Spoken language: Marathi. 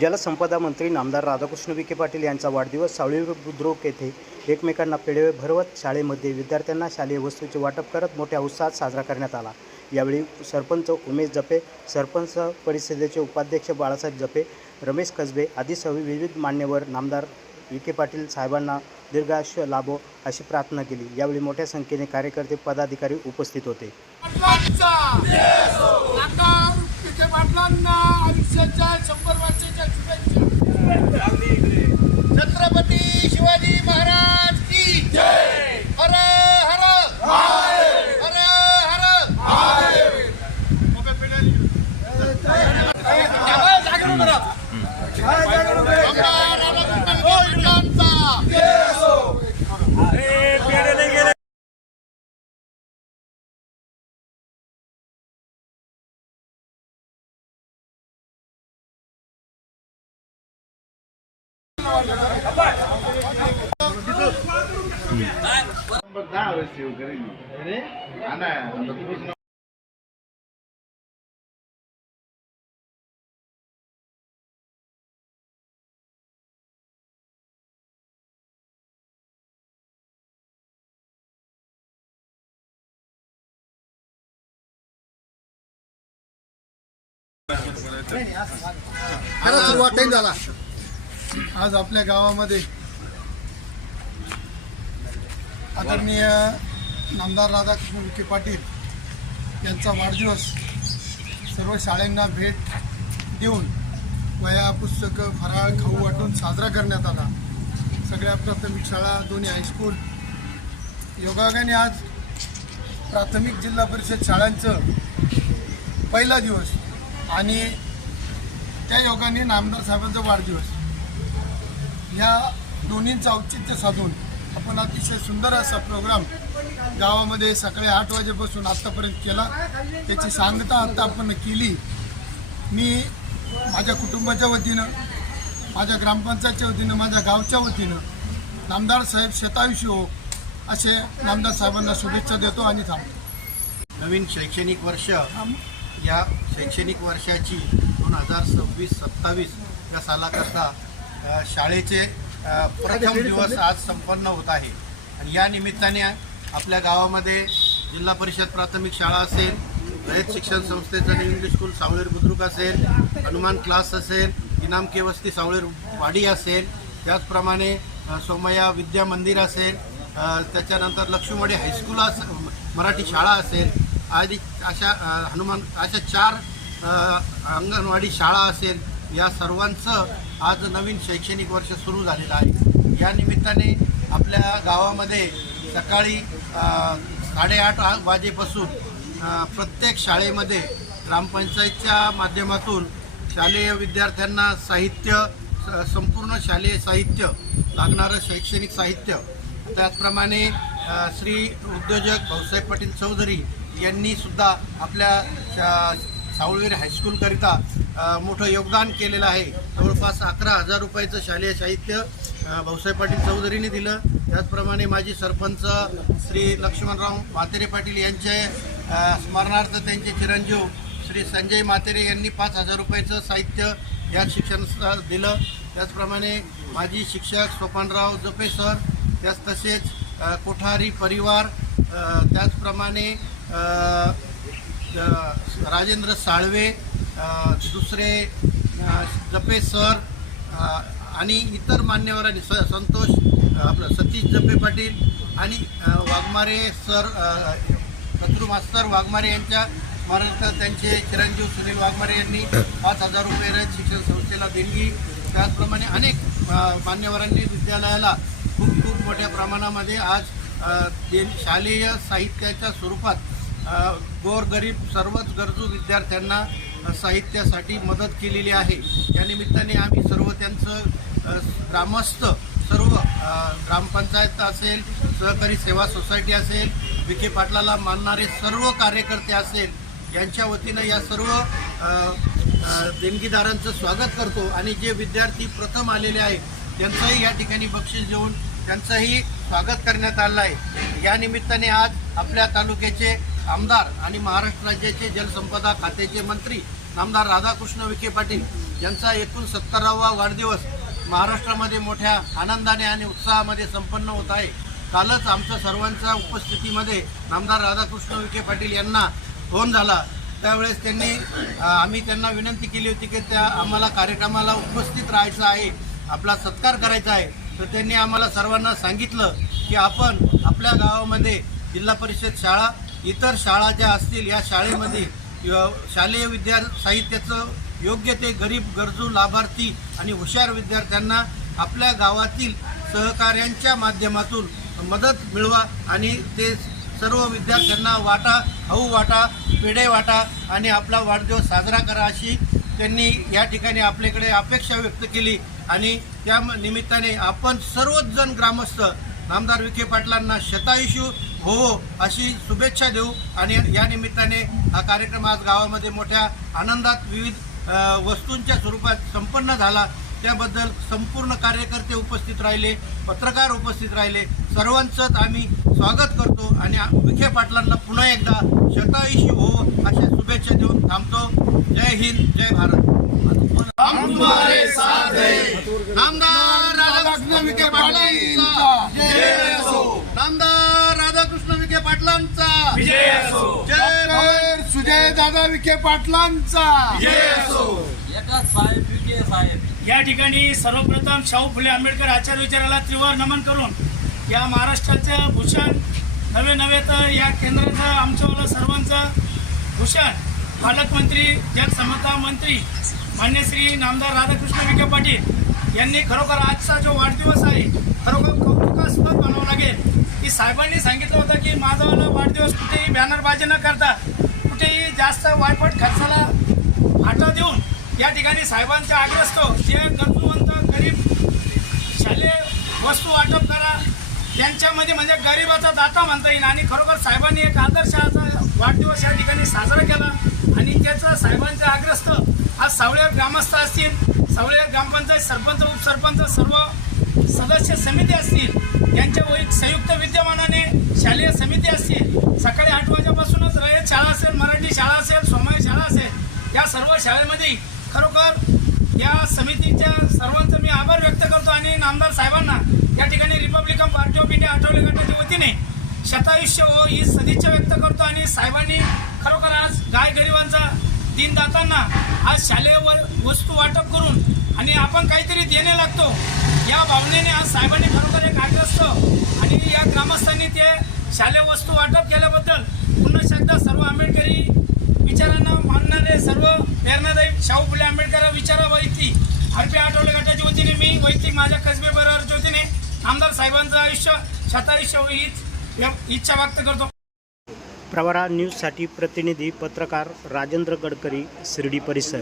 जलसंपदा मंत्री नामदार राधाकृष्ण विखे पाटील यांचा वाढदिवस सावळी बुद्रुक येथे एकमेकांना पेढे भरवत शाळेमध्ये विद्यार्थ्यांना शालेय वस्तूचे वाटप करत मोठ्या उत्साहात साजरा करण्यात आला। यावेळी सरपंच उमेश जपे, सरपंच परिषदेचे उपाध्यक्ष बाळासाहेब जपे, रमेश कसबे आदीसह विविध मान्यवर नामदार विखे पाटील साहेबांना दीर्घायुष्य लाभो अशी प्रार्थना केली। यावेळी मोठ्या संख्येने कार्यकर्ते पदाधिकारी उपस्थित होते। छत्रपती शिवाजी महाराज की जय। हर हर हर हर आज आपल्या गावामध्ये आदरणीय नामदार राधाकृष्ण विखे पाटील यांचा वाढदिवस सर्व शाळांना भेट देऊन वह्या पुस्तकं फराळ खाऊ वाटून साजरा करण्यात आला। सगळ्या प्राथमिक शाळा, दोन्ही हायस्कूल योगायोगाने आज प्राथमिक जिल्हा परिषद शाळांचं पहिला दिवस आणि त्या योगाने नामदार साहेबांचा वाढदिवस या दोन्हींचं औचित्य साधून आपण अतिशय सुंदर असा प्रोग्राम गावामध्ये सकाळी 8 वाजेपासून आत्तापर्यंत केला। त्याची सांगता आता आपण केली। मी माझ्या कुटुंबाच्या वतीनं, माझ्या ग्रामपंचायतच्या वतीनं, माझ्या गावच्या वतीनं नामदार साहेब शतायुषी हो असे नामदार साहेबांना शुभेच्छा देतो आणि थांबतो। नवीन शैक्षणिक वर्ष या शैक्षणिक वर्षाची 2026-27 या सालाकरता शाळेचे प्रथम दिवस आज संपन्न होत आहे आणि या निमित्ताने आपल्या गावामध्ये जिल्हा परिषद प्राथमिक शाळा असेल, रयत शिक्षण संस्थेचं इंग्लिश स्कूल सावळेर बुद्रुक असेल, हनुमान क्लास असेल, इनामके वस्ती सावळेर वाडी असेल, त्याचप्रमाणे सोमय्या विद्या मंदिर असेल, त्याच्यानंतर लक्ष्मीवाडी हायस्कूल मराठी शाळा असेल आदी अशा अशा 4 अंगणवाडी शाळा असेल, या सर्वांचं आज नवीन शैक्षणिक वर्ष सुरू झालेलं आहे। या निमित्ताने आपल्या गावामध्ये सकाळी 8:30 वाजेपासून प्रत्येक शाळेमध्ये ग्रामपंचायतच्या माध्यमातून शालेय विद्यार्थ्यांना साहित्य, संपूर्ण शालेय साहित्य लागणारं शैक्षणिक साहित्य, त्याचप्रमाणे श्री उद्योजक भाऊसाहेब पाटील चौधरी यांनी सुद्धा आपल्या सावळवेर हायस्कूलकरिता मोठं योगदान केलेलं आहे। जवळपास 11,000 रुपयाचं शालेय साहित्य भाऊसाहेब पाटील चौधरीने दिलं। त्याचप्रमाणे माजी सरपंच श्री लक्ष्मणराव मातेरे पाटील यांचे स्मरणार्थ त्यांचे चिरंजीव श्री संजय मातेरे यांनी 5,000 रुपयाचं साहित्य या शिक्षणाला दिलं। त्याचप्रमाणे माजी शिक्षक सोपानराव जपे सर, तसेच कोठारी परिवार, त्याचप्रमाणे राजेंद्र साळवे, दुसरे जपे सर आणि इतर मान्यवरांनी संतोष आपलं सतीश जपे पाटील आणि वाघमारे सर, कचरू मास्तर वाघमारे यांच्या स्मरणार्थ त्यांचे चिरंजीव सुनील वाघमारे यांनी 5,000 रुपये रयत शिक्षण संस्थेला देणगी। त्याचप्रमाणे अनेक मान्यवरांनी विद्यालयाला खूप मोठ्या प्रमाणामध्ये आज शालेय साहित्याच्या स्वरूपात गोरगरीब सर्वच गरजू विद्यार्थ्यांना साहित्यासाठी मदत केलेली आहे। या निमित्ताने आम्ही सर्व त्यांचं ग्रामस्थ, सर्व ग्रामपंचायत असेल, सहकारी सेवा सोसायटी असेल, विखे पाटलाला मानणारे सर्व कार्यकर्ते असेल, यांच्या वतीनं या सर्व देणगीदारांचं स्वागत करतो आणि जे विद्यार्थी प्रथम आलेले आहेत त्यांचंही या ठिकाणी बक्षीस देऊन त्यांचंही स्वागत करण्यात आलं आहे। या निमित्ताने आज आपल्या तालुक्याचे आमदार आणि महाराष्ट्र राज्याचे जलसंपदा खात्याचे मंत्री नामदार राधाकृष्ण विखे पाटील यांचा एकूण 70वा वाढदिवस महाराष्ट्रामध्ये मोठ्या आनंदाने आणि उत्साहामध्ये संपन्न होत आहे. कालच आमच्या सर्वांच्या उपस्थितीमध्ये नामदार राधाकृष्ण विखे पाटील यांना फोन झाला. त्यावेळेस आम्ही त्यांना विनंती केली होती की आम्हाला कार्यक्रमाला उपस्थित राहायचं आहे, आपला सत्कार करायचा आहे. तर त्यांनी आम्हाला सर्वांना सांगितलं की आपण आपल्या गावामध्ये जिल्हा परिषद शाळा, इतर शाळा ज्या असतील या शाळेमध्ये शालेय साहित्याचं योग्य ते गरीब, गरजू, लाभार्थी आणि हुशार विद्यार्थ्यांना आपल्या गावातील सहकार्यांच्या माध्यमातून मदत मिळवा आणि ते सर्व विद्यार्थ्यांना खाऊ वाटा, पेढे वाटा आणि आपला वाढदिवस साजरा करा अशी त्यांनी या ठिकाणी आपल्याकडे अपेक्षा व्यक्त केली. आणि त्या निमित्ताने आपण सर्वच जण ग्रामस्थ नामदार विखे पाटलांना शतायुषी हो अशी शुभेच्छा देऊ. आणि या निमित्ताने हा कार्यक्रम आज गावामध्ये मोठ्या आनंदात विविध वस्तूंच्या स्वरूपात संपन्न झाला. त्याबद्दल संपूर्ण कार्यकर्ते उपस्थित राहिले, पत्रकार उपस्थित राहिले, सर्वांचंच आम्ही स्वागत करतो आणि विखे पाटलांना पुन्हा एकदा शतायुषी हो अशा शुभेच्छा देऊन थांबतो. जय हिंद, जय भारत. नामदार राधाकृष्ण विखे पाटलांचा जय असो. नामदार राधाकृष्ण विखे पाटलांचा जय असो. जय सुजय दादा विखे पाटलांचा जय असो. या ठिकाणी सर्वप्रथम शाहू फुले आंबेडकर आचार्य विचाराला त्रिवार नमन करून या महाराष्ट्राचं भूषण नवे तर या केंद्राचं आमच्यावाला सर्वांचं भूषण पालकमंत्री, जलसमता मंत्री मान्य श्री नामदार राधाकृष्ण विखे पाटील यांनी खरोखर आजचा जो वाढदिवस आहे खरोखर कौतुकास्पद म्हणावं लागेल. की साहेबांनी सांगितलं होतं की माझा वाढदिवस कुठेही बॅनरबाजी न करता, कुठेही जास्त वायपट खर्चाला फाटा देऊन या ठिकाणी साहेबांचा आग्रह असतो जे गरजूवंत गरीब शालेय वस्तू वाटप करा, त्यांच्यामध्ये म्हणजे गरिबाचा दाता म्हणता येईल. आणि खरोखर साहेबांनी एक आदर्शाचा वाढदिवस या ठिकाणी साजरा केला आणि त्याचा साहेबांचा आग्रह आज सावळेर ग्रामस्थ असतील, सावळेर ग्रामपंचायत सरपंच, उपसरपंच, सर्व सदस्य समिती असतील, यांच्या संयुक्त विद्यमानाने शालेय समिती असतील, सकाळी 8 वाजेपासूनच रयत शाळा असेल, मराठी शाळा असेल, सोमय शाळा असेल, या सर्व शाळेमध्ये खरोखर या समितीच्या सर्वांचं मी आभार व्यक्त करतो. आणि नामदार साहेबांना या ठिकाणी Republican party of India Athawale गटाच्या वतीने शतायुष्य हो ही सदिच्छा व्यक्त करतो. आणि साहेबांनी खरोखर आज गरिबांचा, दीनदातांना आज शालेय वस्तू वाटप करून आणि आपण काहीतरी देणे लागतो या भावनेने आज साहेबांनी खरोखर एक आग्रस्त आणि या ग्रामस्थांनी ते शालेय वस्तू वाटप केल्याबद्दल पुन्हा एकदा सर्व आंबेडकरी विचारांना मानणारे सर्व प्रेरणादायी शाहू फुले आंबेडकर विचारावरती आरपी आठवले गटाच्या वतीने मी वैयक्तिक माझ्या कसबे बरोबरच्या वतीने आमदार साहेबांचं आयुष्य शतायुष्य हीच इच्छा व्यक्त करतो. प्रवरा न्यूजसाठी प्रतिनिधी पत्रकार राजेंद्र गडकरी, शिर्डी परिसर.